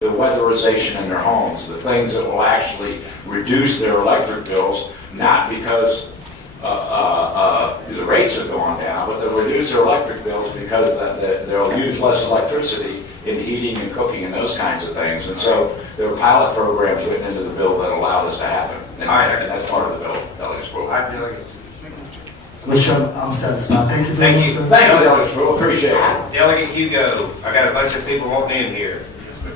the weatherization in their homes, the things that will actually reduce their electric bills, not because the rates have gone down, but they'll reduce their electric bills because they'll use less electricity in heating and cooking and those kinds of things. And so there are pilot programs written into the bill that allow this to happen. And that's part of the bill. Delegate Sproul. Mr. Chairman, I'm satisfied. Thank you very Thank much, you. sir. Thank you, Delegate Sproul. Appreciate it. Delegate Hugo, I got a bunch of people wanting in here.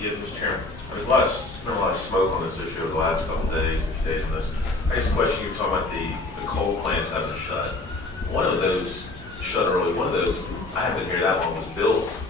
Yes, Mr. Chairman. There's been a lot of smoke on this issue over the last couple of days on this. I guess the question you were talking about the coal plants having to shut. One of those shut early. One of those, I haven't been here that long, was built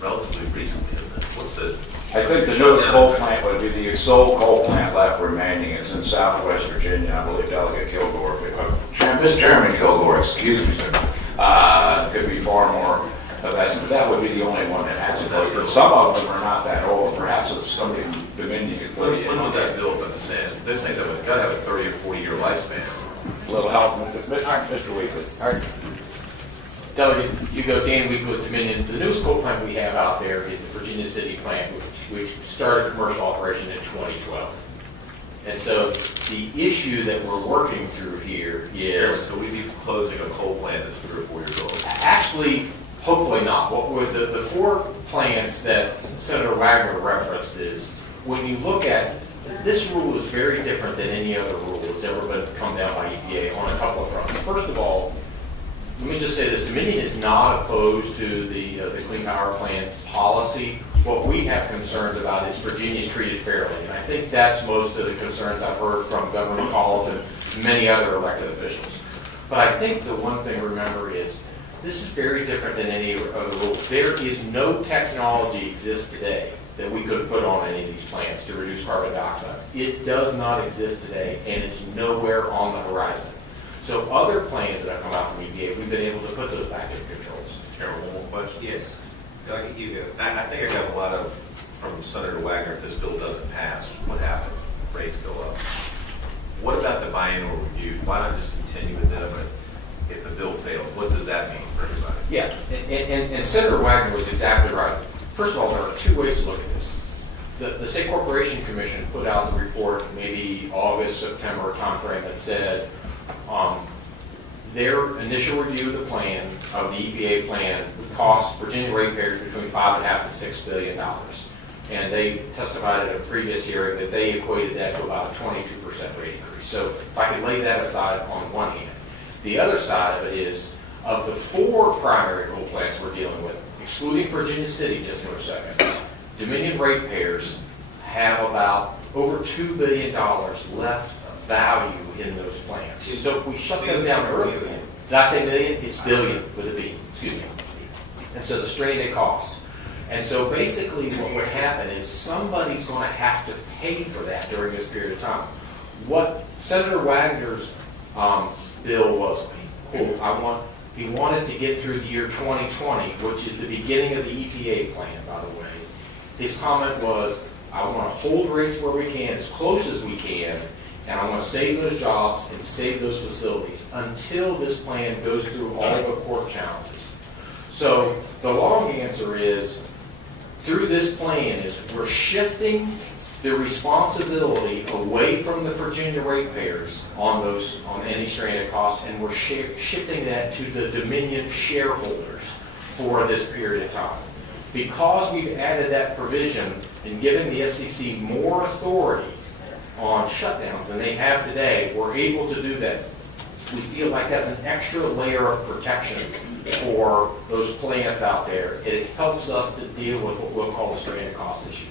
relatively recently. What's the? I think the newest coal plant would be the sole coal plant left remaining. It's in Southwest Virginia. I believe Delegate Kilgore, Mr. Chairman Kilgore, excuse me, sir, could be far more of that. But that would be the only one that hasn't built. But some of them are not that old. Perhaps it's somebody from Dominion could put it in. When was that built? I'm just saying, those things have got to have a 30 or 40 year lifespan. A little help, Mr. Wheatley. All right. Delegate Hugo, Dan Weakley with Dominion. The newest coal plant we have out there is the Virginia City plant, which started commercial operation in 2012. And so the issue that we're working through here is... So we'd be closing a coal plant that's 3 or 4 years old. Actually, hopefully not. What were the 4 plants that Senator Wagner referenced is, when you look at, this rule is very different than any other rule that's ever been come down by EPA on a couple of fronts. First of all, let me just say this, Dominion is not opposed to the Clean Power Plan policy. What we have concerns about is Virginia's treated fairly, and I think that's most of the concerns I've heard from Governor Collins and many other elected officials. But I think the one thing to remember is, this is very different than any other rule. There is no technology exists today that we could put on any of these plants to reduce carbon dioxide. It does not exist today, and it's nowhere on the horizon. So other plans that have come out from EPA, we've been able to put those back in controls. Chairman, one more question. Yes. Delegate Hugo. I think I got a lot of, from Senator Wagner, if this bill doesn't pass, what happens? Rates go up. What about the biannual review? Why not just continue with them if the bill fails? What does that mean for everybody? Yeah, and Senator Wagner was exactly right. First of all, there are 2 ways to look at this. The State Corporation Commission put out the report maybe August, September timeframe that said their initial review of the plan, of the EPA plan, would cost Virginia ratepayers between $5.5 and $6 billion. And they testified at a previous hearing that they equated that to about a 22% rate increase. So if I could lay that aside on one hand. The other side of it is, of the 4 primary coal plants we're dealing with, excluding Virginia City just for a second, Dominion ratepayers have about over $2 billion left of value in those plants. So if we shut them down early, did I say million? It's billion with a B, excuse me. And so the stranded cost. And so basically what would happen is somebody's going to have to pay for that during this period of time. What Senator Wagner's bill was, quote, he wanted to get through the year 2020, which is the beginning of the EPA plan, by the way. His comment was, I want to hold rates where we can, as close as we can, and I want to save those jobs and save those facilities until this plan goes through all the court challenges. So the long answer is, through this plan, is we're shifting the responsibility away from the Virginia ratepayers on any stranded costs, and we're shifting that to the Dominion shareholders for this period of time. Because we've added that provision and given the SEC more authority on shutdowns than they have today, we're able to do that. We feel like that's an extra layer of protection for those plants out there. It helps us to deal with what we'll call the stranded cost issue.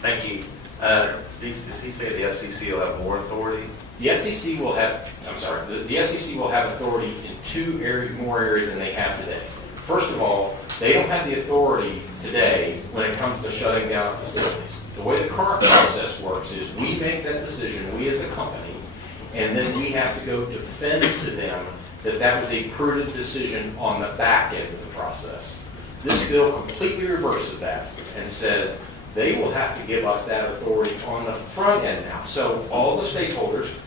Thank you. Does he say the SEC will have more authority? The SEC will have, the SEC will have authority in 2 more areas than they have today. First of all, they don't have the authority today when it comes to shutting down facilities. The way the current process works is we make that decision, we as the company, and then we have to go defend to them that that was a prudent decision on the back end of the process. This bill completely reverses that and says they will have to give us that authority on the front end now. So all the stakeholders,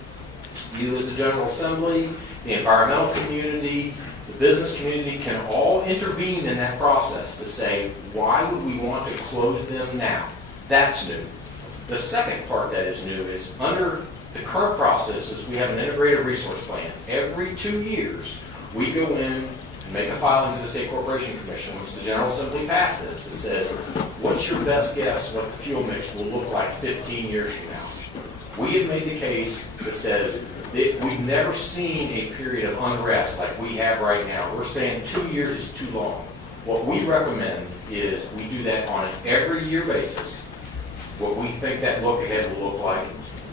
you as the General Assembly, the environmental community, The business community can all intervene in that process to say, why would we want to close them now? That's new. The second part that is new is under the current processes, we have an integrated resource plan. Every 2 years, we go in and make a filing to the State Corporation Commission, which the General Assembly passed this. It says, what's your best guess what the fuel mix will look like 15 years from now? We have made the case that says that we've never seen a period of unrest like we have right now. We're saying 2 years is too long. What we recommend is we do that on an every year basis, what we think that look ahead will look like.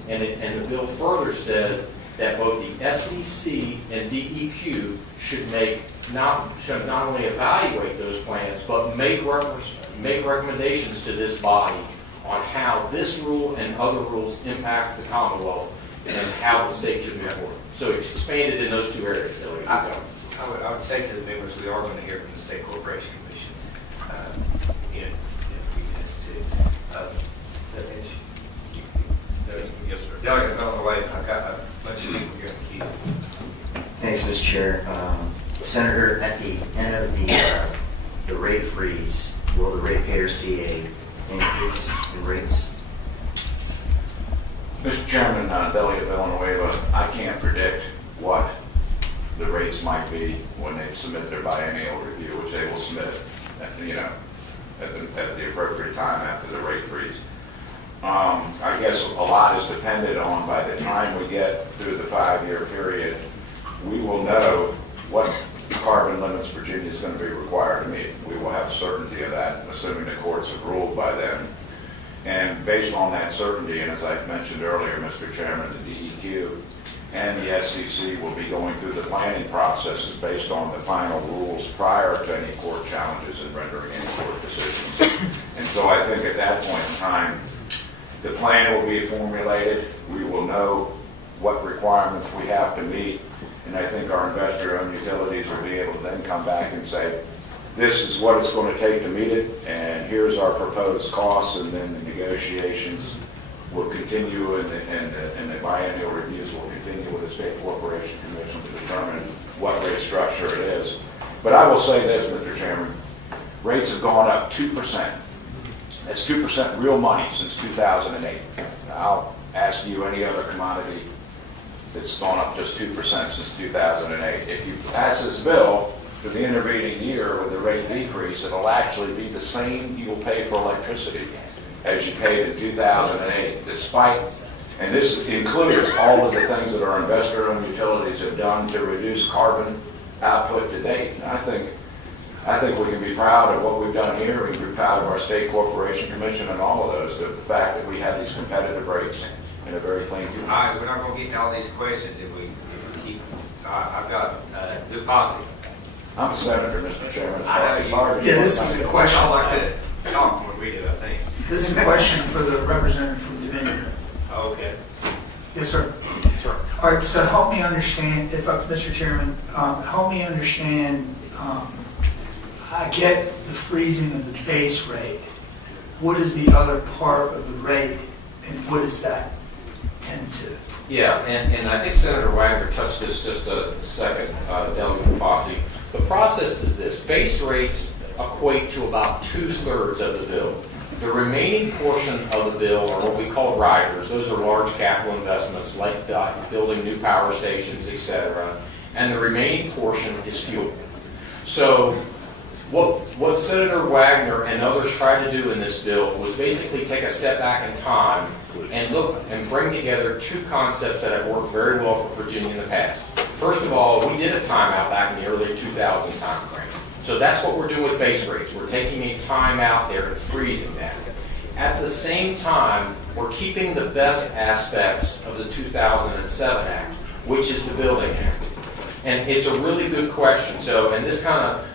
And the bill further says that both the SEC and DEQ should not only evaluate those plans, but make recommendations to this body on how this rule and other rules impact the Commonwealth and how the state should move forward. So it's expanded in those two areas. I would say to the members, we are going to hear from the State Corporation Commission in a few minutes too. Yes, sir. Delegate Villanueva, I've got a bunch of people here in the queue. Thanks, Mr. Chair. Senator, at the end of the rate freeze, will the ratepayers see a increase in rates? Mr. Chairman, Delegate Villanueva, I can't predict what the rates might be when they submit their biennial review, which they will submit at the appropriate time after the rate freeze. I guess a lot is dependent on, by the time we get through the 5-year period, we will know what carbon limits Virginia is going to be required to meet. We will have certainty of that, assuming the courts have ruled by then. And based on that certainty, and as I mentioned earlier, Mr. Chairman, the DEQ and the SEC will be going through the planning processes based on the final rules prior to any court challenges and rendering any court decisions. And so I think at that point in time, the plan will be formulated. We will know what requirements we have to meet. And I think our investor-owned utilities will be able to then come back and say, this is what it's going to take to meet it, and here's our proposed costs, and then the negotiations will continue, and the biennial reviews will continue with the State Corporation Commission to determine what rate structure it is. But I will say this, Mr. Chairman, rates have gone up 2%. That's 2% real money since 2008. I'll ask you any other commodity that's gone up just 2% since 2008. If you pass this bill for the intervening year with the rate decrease, it'll actually be the same you will pay for electricity as you paid in 2008, despite, and this includes all of the things that our investor-owned utilities have done to reduce carbon output to date. And I think we can be proud of what we've done here. We can be proud of our State Corporation Commission and all of those. The fact that we have these competitive rates in a very clean fuel. All right, we're not going to get to all these questions if we keep. I've got Tue.Feb.10. I'm a senator, Mr. Chairman. I know It's you- hard to Yeah, get this what is I'm a doing. question. I'd like to talk when we do, I think. This is a question for the representative from Dominion. Okay. Yes, sir. Sure. All right, so help me understand, Mr. Chairman, help me understand, I get the freezing of the base rate. What is the other part of the rate, and what does that tend to? Yeah, and I think Senator Wagner touched this just a second, Delegate Fossey. The process is this. Base rates equate to about 2/3 of the bill. The remaining portion of the bill are what we call riders. Those are large capital investments like building new power stations, et cetera. And the remaining portion is fuel. So what Senator Wagner and others tried to do in this bill was basically take a step back in time and look and bring together two concepts that have worked very well for Virginia in the past. First of all, we did a timeout back in the early 2000 timeframe. So that's what we're doing with base rates. We're taking a timeout there and freezing that. At the same time, we're keeping the best aspects of the 2007 Act, which is the Building Act. And it's a really good question. So, and this kind of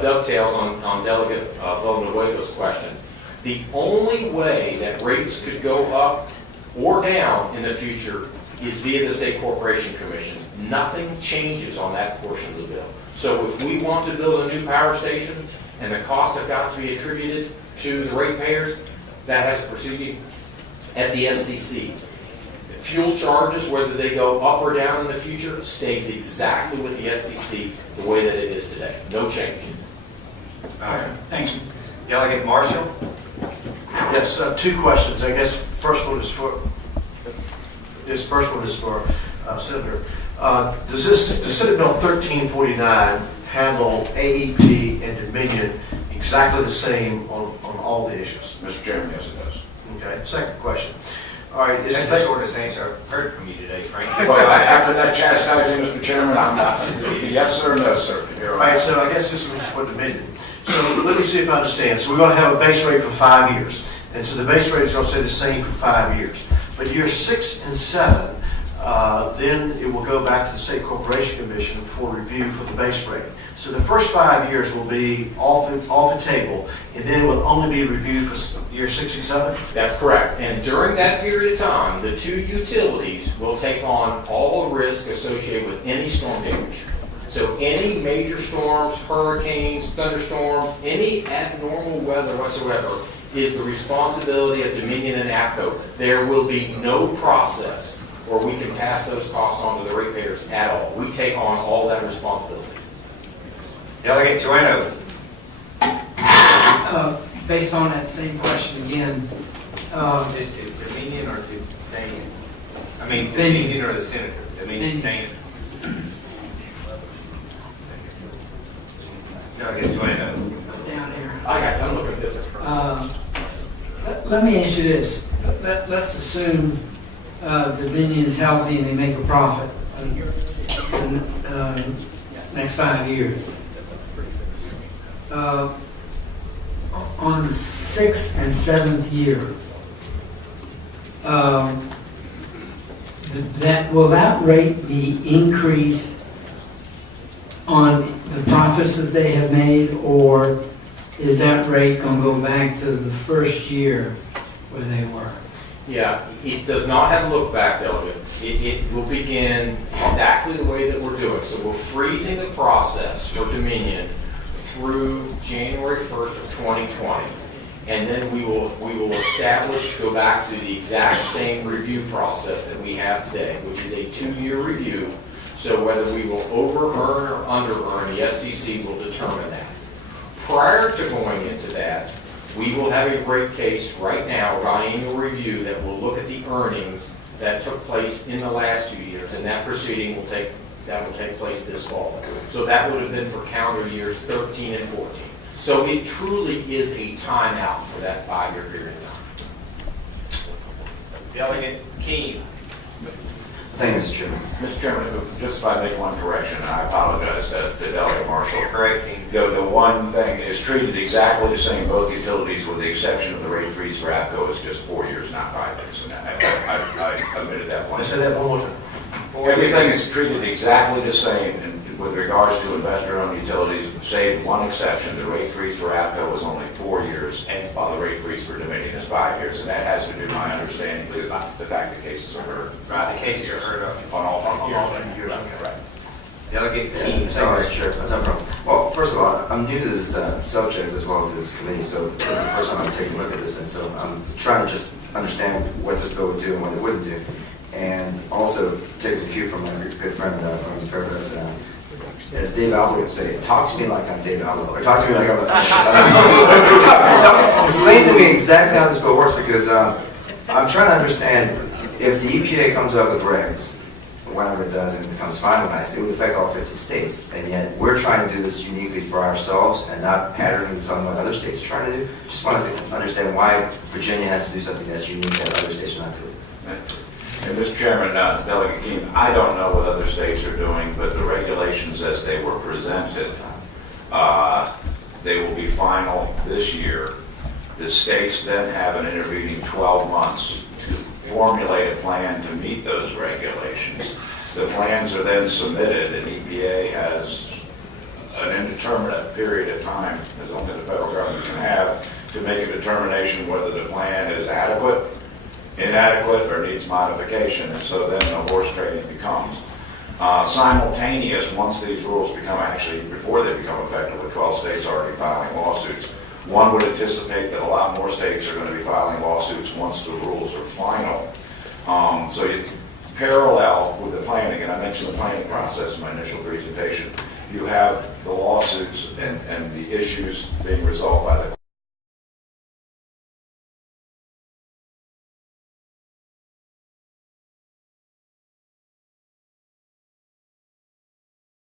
dovetails on Delegate Villanueva's question. The only way that rates could go up or down in the future is via the State Corporation Commission. Nothing changes on that portion of the bill. So if we want to build a new power station and the costs have got to be attributed to the ratepayers, that has to proceed at the SCC. fuel charges, whether they go up or down in the future, stays exactly with the SEC the way that it is today. No change. All right. Thank you. Delegate Marshall? Yes, two questions. I guess first one is for Senator. Does Senate Bill 1349 handle AEP and Dominion exactly the same on all the issues? Mr. Chairman, yes, it does. Okay. Second question. All right. That's the shortest answer I've heard from you today, Frank. Well, after that chastising, Mr. Chairman, I'm not, yes, sir, no, sir. You're All right, so I guess this was for Dominion. So let me see if I understand. So we're going to have a base rate for 5 years. And so the base rate is going to stay the same for 5 years. But years 6 and 7, then it will go back to the State Corporation Commission for review for the base rate. So the first 5 years will be off the table, and then it will only be reviewed for year 6 and 7? That's correct. And during that period of time, the two utilities will take on all the risk associated with any storm damage. So any major storms, hurricanes, thunderstorms, any abnormal weather whatsoever is the responsibility of Dominion and APCO. There will be no process where we can pass those costs on to the ratepayers at all. We take on all that responsibility. Delegate Joanna? Based on that same question again, Is to Dominion or to Dane? I mean, to Dane. Dominion or the Senator? Dominion, Dane. Dane. Delegate Joanna? down here, I got you. I'm looking at this. let me ask you this. Let's assume Dominion's healthy and they make a profit in the next 5 years. On the 6th and 7th year, will that rate be increased on the profits that they have made, or is that rate going to go back to the first year where they were? Yeah, it does not have a look back, delegate. It will begin exactly the way that we're doing. So we're freezing the process for Dominion through January 1st of 2020. And then we will go back to the exact same review process that we have today, which is a 2-year review. So whether we will over-earn or under-earn, the SEC will determine that. Prior to going into that, we will have a rate case right now, our annual review, that will look at the earnings that took place in the last 2 years, and that proceeding will take place this fall. So that would have been for calendar years 13 and 14. So it truly is a timeout for that 5-year period of time. Delegate King? Thank you, Mr. Chairman. Mr. Chairman, just if I make one correction, and I apologize to Delegate Marshall. Correcting. The one thing is treated exactly the same, both utilities, with the exception of the rate freeze for APCO is just 4 years, not 5 years. And I admitted that point. Let's say that one more time. Everything is treated exactly the same with regards to investor-owned utilities, save one exception. The rate freeze for APCO was only 4 years, while the rate freeze for Dominion is 5 years. And that has to do, my understanding, with the fact that cases are heard. Right, the cases are heard of. On all years. Right. Delegate King? Sorry, sure, no problem. Well, first of all, I'm new to this subject as well as this committee, so this is the first time I'm taking a look at this, and so I'm trying to just understand what this bill would do and what it wouldn't do. And also take a cue from my good friend from Fairfax, as Dave Alvey would say, talk to me like I'm Dave Alvey, or talk to me like I'm explain to me exactly how this bill works, because I'm trying to understand if the EPA comes up with regs, whenever it does and it becomes finalized, it would affect all 50 states, and yet we're trying to do this uniquely for ourselves and not patterning this on what other states are trying to do. Just wanted to understand why Virginia has to do something that's unique that other states are not doing. And Mr. Chairman, Delegate Keene, I don't know what other states are doing, but the regulations as they were presented, they will be final this year. The states then have an intervening 12 months to formulate a plan to meet those regulations. The plans are then submitted, and EPA has an indeterminate period of time, as only the federal government can have, to make a determination whether the plan is adequate, inadequate, or needs modification. And so then the horse trading becomes simultaneous. Once these rules become, actually before they become effective, with 12 states already filing lawsuits, one would anticipate that a lot more states are going to be filing lawsuits once the rules are final. So you parallel with the planning, and I mentioned the planning process in my initial presentation, you have the lawsuits and the issues being resolved by the